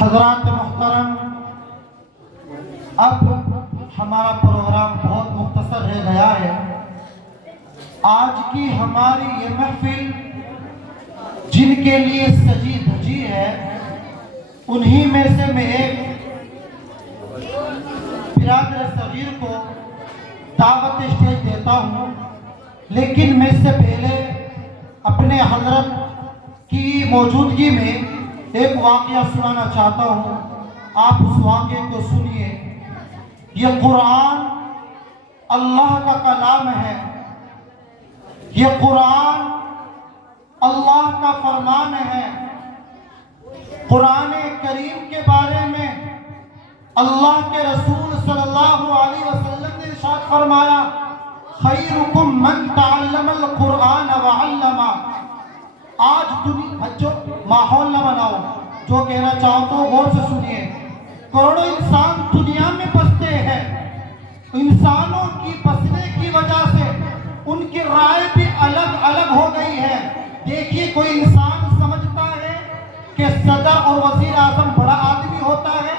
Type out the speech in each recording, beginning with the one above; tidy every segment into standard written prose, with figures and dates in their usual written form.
حضرات محترم، اب ہمارا پروگرام بہت مختصر رہ گیا ہے۔ آج کی ہماری یہ محفل جن کے لیے سجی دھجی ہے، انہی میں سے میں ایک برادر صغیر کو دعوت اسٹیج دیتا ہوں، لیکن میں اس سے پہلے اپنے حضرت کی موجودگی میں ایک واقعہ سنانا چاہتا ہوں۔ آپ اس واقعے کو سنیے۔ یہ قرآن اللہ کا کلام ہے، یہ قرآن اللہ کا فرمان ہے۔ قرآن کریم کے بارے میں اللہ کے رسول صلی اللہ علیہ وسلم نے ارشاد فرمایا، خیرکم من تعلم القرآن وعلمہ۔ آج بچوں ماحول نہ بناؤ، جو کہنا چاہتا ہوں غور سے سنیے۔ کروڑوں انسان دنیا میں بستے ہیں، انسانوں کی بسنے کی وجہ سے ان کی رائے بھی الگ الگ ہو گئی ہے۔ دیکھیے، کوئی انسان سمجھتا ہے کہ صدر اور وزیر اعظم بڑا آدمی ہوتا ہے،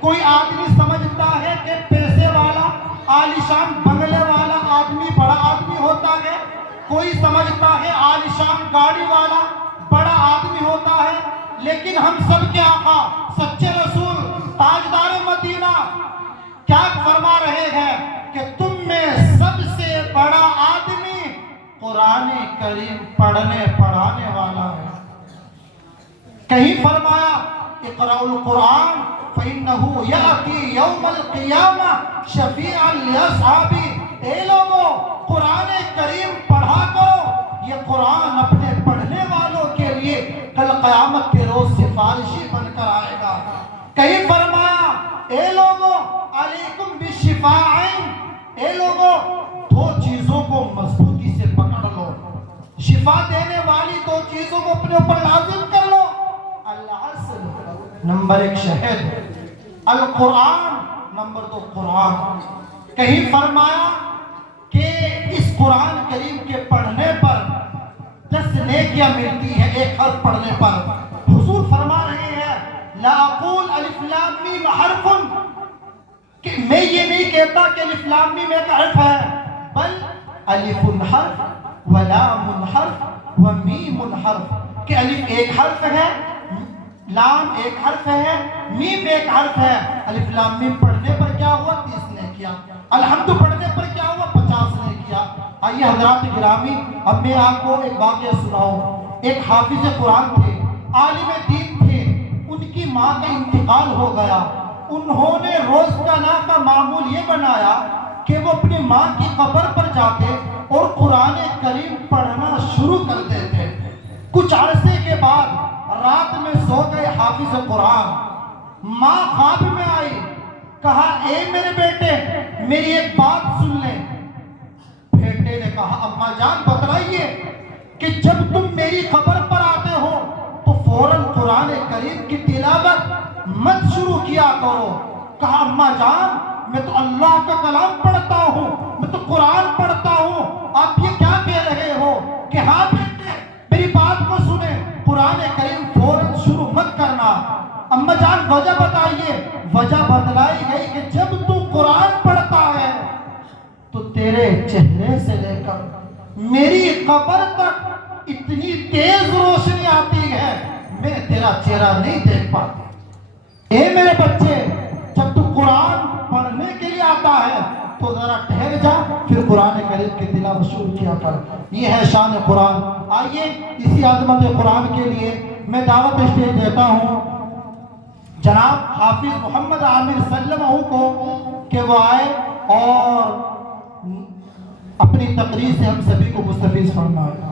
کوئی آدمی سمجھتا ہے کہ پیسے والا عالیشان بنگلے والا آدمی بڑا آدمی ہوتا ہے، کوئی سمجھتا ہے عالیشان گاڑی والا بڑا آدمی ہوتا ہے۔ لیکن ہم سب کے آقا سچے رسول تاجدار مدینہ کیا فرما رہے ہیں کہ تم میں سب سے بڑا آدمی قرآن کریم پڑھنے پڑھانے والا ہے۔ کہیں فرمایا، اقرأوا القرآن فإنه يأتي يوم القیامہ شفیعا لأصحابہ۔ اے لوگوں، قرآن کریم پڑھا کرو، یہ قرآن اپنے پڑھنے والوں کے لیے کل قیامت کے روز سفارشی بن کر آئے گا۔ کہیں فرمایا، اے لوگوں علیکم بالشفاعین، اے لوگوں دو چیزوں کو مضبوطی سے پکڑ لو، شفا دینے والی دو چیزوں کو اپنے اوپر لازم کر لو۔ العسل نمبر 1 شہد، القرآن نمبر 2 قرآن۔ کہیں فرمایا کہ اس قرآن کریم کے پڑھنے پر 10 نیکیاں ملتی ہے، ایک حرف پڑھنے پر۔ حضور فرما رہے ہیں، لا اقول الف لام میم حرف، کہ میں یہ نہیں کہتا کہ الف لام میم ایک حرف ہے، بل الف حرف و لام حرف و میم حرف، کہ الف ایک حرف ہے، لام ایک حرف ہے، میم ایک حرف ہے۔ الف لام میم پڑھنے پر کیا ہوا؟ 30 نیکیاں۔ الحمد پڑھنے پر کیا ہوا؟ 50 نیکیاں۔ آئیے حضرات گرامی، اب میں آپ کو ایک واقعہ سناؤں۔ ایک حافظ قرآن تھے، عالم دین تھے، ان کی ماں کا انتقال ہو گیا۔ انہوں نے روزانہ کا معمول یہ بنایا کہ وہ اپنی ماں کی قبر پر جاتے اور قرآن کریم پڑھنا شروع کر دیتے۔ کچھ عرصے کے بعد رات میں سو گئے حافظ قرآن، ماں خواب میں آئی، کہا اے میرے بیٹے میری ایک بات سن لیں۔ بیٹے نے کہا اماں جان بتلائیے کہ جب تم میری قبر پر آتے ہو تو فوراً قرآن کریم کی تلاوت مت شروع کیا کرو۔ کہا اماں جان میں تو اللہ کا کلام پڑھتا ہوں، میں تو قرآن پڑھتا ہوں، آپ یہ کیا کہہ رہے ہو؟ کہ ہاں بیٹے میری بات کو سنیں، قرآن کریم فوراً شروع مت کرنا۔ اماں جان وجہ بتائیے۔ وجہ بتلائی گئی کہ جب تو قرآن پڑھتا ہے تو تیرے چہرے سے لے کر میری قبر تک اتنی تیز روشنی آتی ہے، میں تیرا چہرہ نہیں دیکھ پاتی۔ اے میرے بچے، جب تو قرآن پڑھنے کے لیے آتا ہے تو ذرا ٹھہر جا، پھر قرآن کریم کی تلاوت شروع کیا کر۔ یہ ہے شان قرآن۔ آئیے اسی عظمت قرآن کے لیے میں دعوت اسٹیج دیتا ہوں جناب حافظ محمد عامر سلمہ کو کہ وہ آئے اور اپنی تقریر سے ہم سبھی کو مستفیض فرمائے۔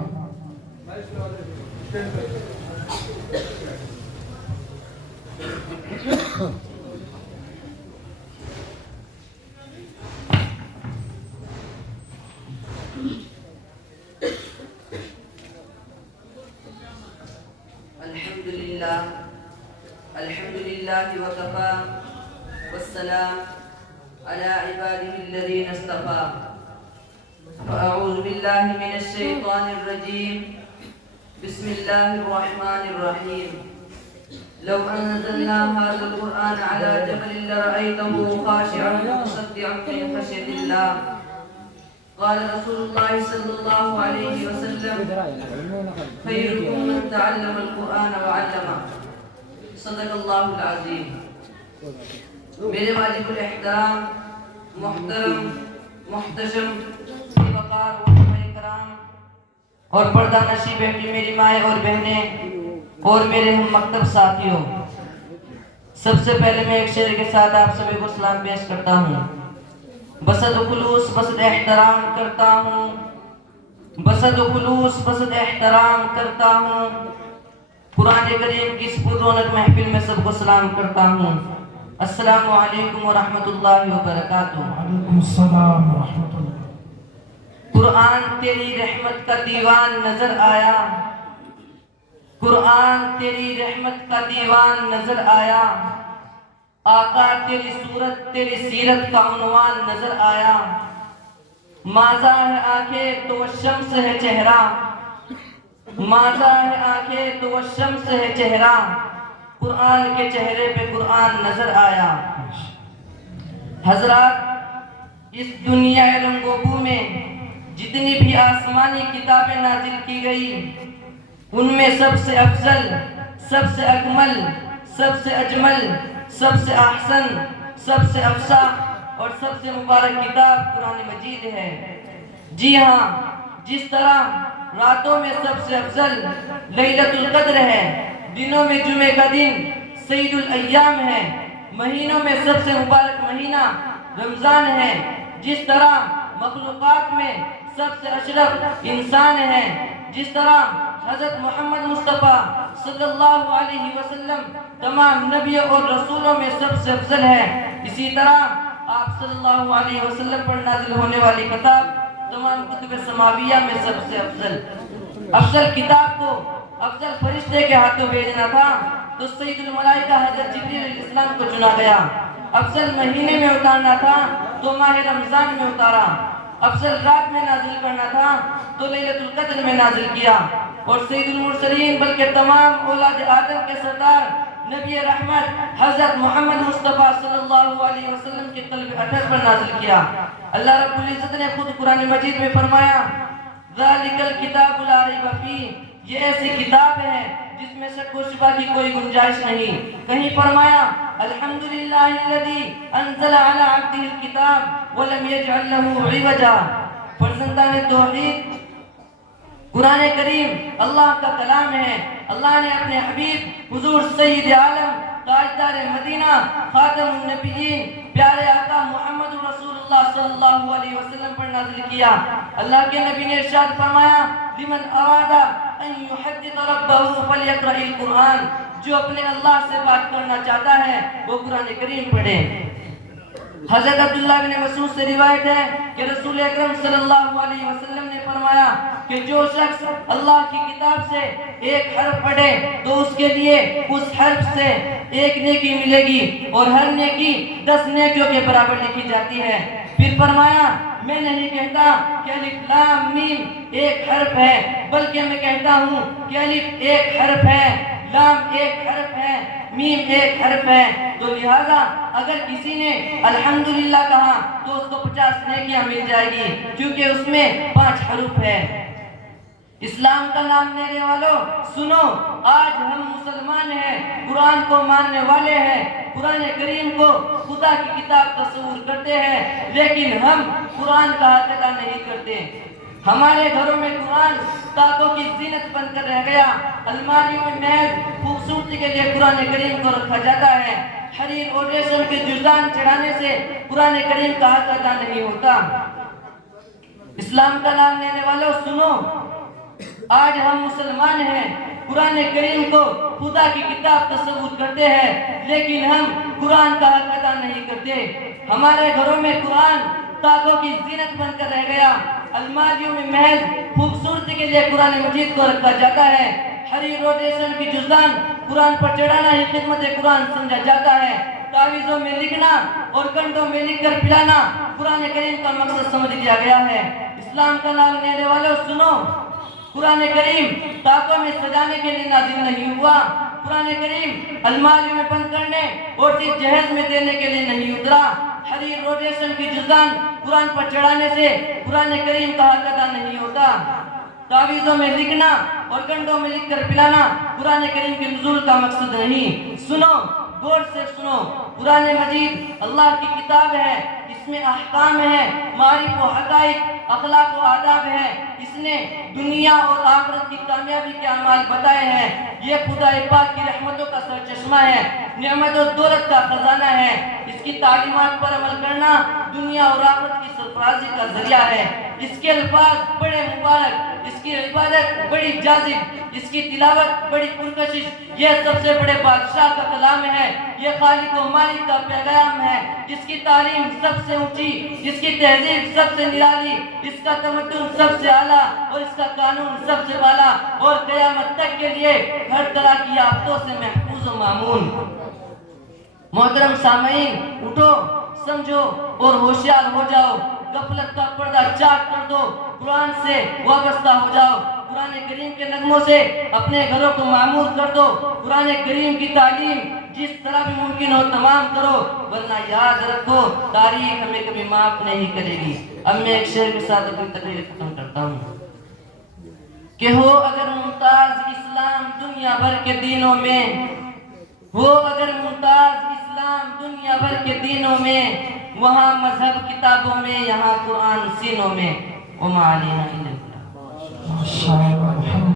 الحمد لله وكفى والسلام على عباده الذين اصطفى۔ وأعوذ بالله من الشيطان الرجيم، بسم الله الرحمن الرحيم. لو أنزلنا هذا القرآن على جبل لرأيته خاشعا متصدعا من خشية الله. قال رسول الله صلى الله عليه وسلم: خيركم من تعلم القرآن وعلمه. صدق اللہ العظیم. میرے واجب الاحترام، محترم، محتشم، وقار علماء کرام اور پردہ نشی بیٹی میری مائیں اور بہنیں اور میرے ہم مکتب ساتھیوں، سب سے پہلے میں ایک شعر کے ساتھ آپ سبھی کو سلام پیش کرتا ہوں. بسد خلوص بسد احترام کرتا ہوں، بسد خلوص بسد احترام کرتا ہوں. قرآن کریم کی اس پر رونق محفل میں سب کو سلام کرتا ہوں. السلام علیکم ورحمۃ اللہ وبرکاتہ. وعلیکم السلام ورحمۃ اللہ. قرآن تیری رحمت کا دیوان نظر آیا، قرآن تیری رحمت کا دیوان نظر آیا. آقا تیری صورت تیری سیرت کا عنوان نظر آیا. ماذا ہے آنکھیں تو وہ شمس ہے چہرہ، ماذا ہے آنکھیں تو وہ شمس ہے چہرہ. قرآن کے چہرے پہ قرآن نظر آیا. حضرات، اس دنیا رنگ و بو میں جتنی بھی آسمانی کتابیں نازل کی گئی، ان میں سب سے افضل، سب سے اکمل، سب سے اجمل، سب سے احسن، سب سے افصاح اور سب سے مبارک کتاب قرآن مجید ہے. جی ہاں، جس طرح راتوں میں سب سے افضل لیلۃ القدر ہے، دنوں میں جمعہ کا دن سید الایام ہے، مہینوں میں سب سے مبارک مہینہ رمضان ہے، جس طرح مخلوقات میں سب سے اشرف انسان ہے، جس طرح حضرت محمد مصطفیٰ صلی اللہ علیہ وسلم تمام نبیوں اور رسولوں میں سب سے افضل ہے، اسی طرح آپ صلی اللہ علیہ وسلم پر نازل ہونے والی کتاب تمام کتب سماویہ میں سب سے افضل کتاب کو افضل فرشتے کے ہاتھوں بھیجنا تھا تو سید الملائکہ حضرت جبریل علیہ السلام کو چنا گیا. افضل مہینے میں اتارنا تھا تو ماہ رمضان میں اتارا. افضل رات میں نازل کرنا تھا تو لیلۃ القدر میں نازل کیا. اور سید المرسلین بلکہ تمام اولاد آدم کے سردار نبی رحمت حضرت محمد مصطفیٰ صلی اللہ علیہ وسلم کے قلب اطہر پر نازل کیا. اللہ رب العزت نے خود قرآن مجید میں فرمایا: ذالک الکتاب لا ریب فیہ، یہ ایسی کتاب ہے جس میں شک و شبہ کی کوئی گنجائش نہیں. کہیں فرمایا: الحمدللہ الذی انزل علی عبدہ الکتاب ولم یجعل لہ عوجا. فرزندان توحید، قرآن کریم اللہ کا کلام ہے. اللہ نے اپنے حبیب حضور سید عالم تاجدار مدینہ خاتم النبیین پیارے آقا محمد رسول اللہ صلی اللہ علیہ وسلم پر نازل کیا. اللہ کے نبی نے ارشاد فرمایا: لمن اراد ان یحدث ربہ فلیقرأ القرآن. جو اپنے اللہ سے بات کرنا چاہتا ہے وہ قرآن کریم پڑھے. حضرت عبداللہ بن مسعود سے روایت ہے کہ رسول اکرم صلی اللہ علیہ وسلم نے فرمایا کہ جو شخص اللہ کی کتاب سے ایک حرف پڑھے تو اس کے لیے اس حرف سے ایک نیکی ملے گی اور ہر نیکی 10 نیکیوں کے برابر لکھی جاتی ہے. پھر فرمایا: میں نہیں کہتا کہ الف لام میم ایک حرف ہے، بلکہ میں کہتا ہوں کہ الف ایک حرف ہے، لام ایک حرف ہے، میم ایک حرف ہے. تو لہذا اگر کسی نے الحمدللہ کہا تو اس کو 50 نیکیاں مل جائے گی، کیونکہ اس میں 5 حروف ہے. اسلام کا نام لینے والوں سنو، آج ہم مسلمان ہیں، قرآن کو ماننے والے ہیں، قرآن کریم کو خدا کی کتاب تصور کرتے ہیں، لیکن ہم قرآن کا حق ادا نہیں کرتے. ہمارے گھروں میں قرآن تاکوں کی زینت بن کر رہ گیا. الماریوں میں محض خوبصورتی کے لیے قرآن کریم کو رکھا جاتا ہے. حریر اور ریشم کے جزدان چڑھانے سے قرآن کریم کا حق ادا نہیں ہوتا. اسلام کا نام لینے والوں سنو، آج ہم مسلمان ہیں، قرآن کریم کو خدا کی کتاب تصور کرتے ہیں، لیکن ہم قرآن کا حق ادا نہیں کرتے. ہمارے گھروں میں قرآن تاکوں کی زینت بن کر رہ گیا. الماریوں میں محض خوبصورتی کے لیے قرآن مجید کو رکھا جاتا ہے. حریر اور ریشم کی جزدان قرآن پر چڑھانا ہی خدمت قرآن سمجھا جاتا ہے. تعویذوں میں لکھنا اور کنڈوں میں لکھ کر پلانا قرآن کریم کا مقصد سمجھ لیا گیا ہے. اسلام کا نام لینے والوں سنو، قرآن کریم طاقوں میں سجانے کے لیے نازل نہیں ہوا، قرآن کریم الماری میں بند کرنے اور چیز جہیز میں دینے کے لیے نہیں اترا۔ حریر روٹیشن کی جزان قرآن پر چڑھانے سے قرآن کریم کا حق ادا نہیں ہوتا۔ تعویذوں میں لکھنا اور کنڈوں میں لکھ کر پلانا قرآن کریم کے نزول کا مقصد نہیں۔ سنو، غور سے سنو، قرآن مجید اللہ کی کتاب ہے، اس میں احکام ہے، معارف و حقائق، اخلاق و آداب ہے، اس نے دنیا اور آخرت کی کامیابی کے اعمال بتائے ہیں۔ یہ خدا پاک کی رحمتوں کا سرچشمہ ہے، نعمت و دولت کا خزانہ ہے۔ اس کی تعلیمات پر عمل کرنا دنیا اور آخرت کی سرفرازی کا ذریعہ ہے۔ اس کے الفاظ بڑے مبارک، اس کی عبادت بڑی جاذب، اس کی تلاوت بڑی پرکشش۔ یہ سب سے بڑے بادشاہ کا کلام ہے، یہ خالق و مالک کا پیغام ہے، جس کی تعلیم سب سے اونچی، جس کی تہذیب سب سے نرالی، اس کا تمدن سب سے اعلیٰ اور اس کا قانون سب سے بالا، اور قیامت تک کے لیے ہر طرح کی آفتوں سے محفوظ و مامون۔ محترم سامعین، اٹھو، سمجھو اور ہوشیار ہو جاؤ، غفلت کا پردہ چاک کر دو، قرآن سے وابستہ ہو جاؤ، قرآن کریم کے نغموں سے اپنے گھروں کو معمور کر دو، قرآن کریم کی تعلیم جس طرح بھی ممکن ہو تمام کرو، ورنہ یاد رکھو تاریخ ہمیں کبھی معاف نہیں کرے گی۔ اب میں ایک شعر کے ساتھ اپنی تقریر ختم کرتا ہوں کہ ہو اگر ممتاز اسلام دنیا بھر کے دینوں میں، ہو اگر ممتاز اسلام دنیا بھر کے دینوں میں، وہاں مذہب کتابوں میں، یہاں قرآن سینوں میں، وما علینا الا البلاغ۔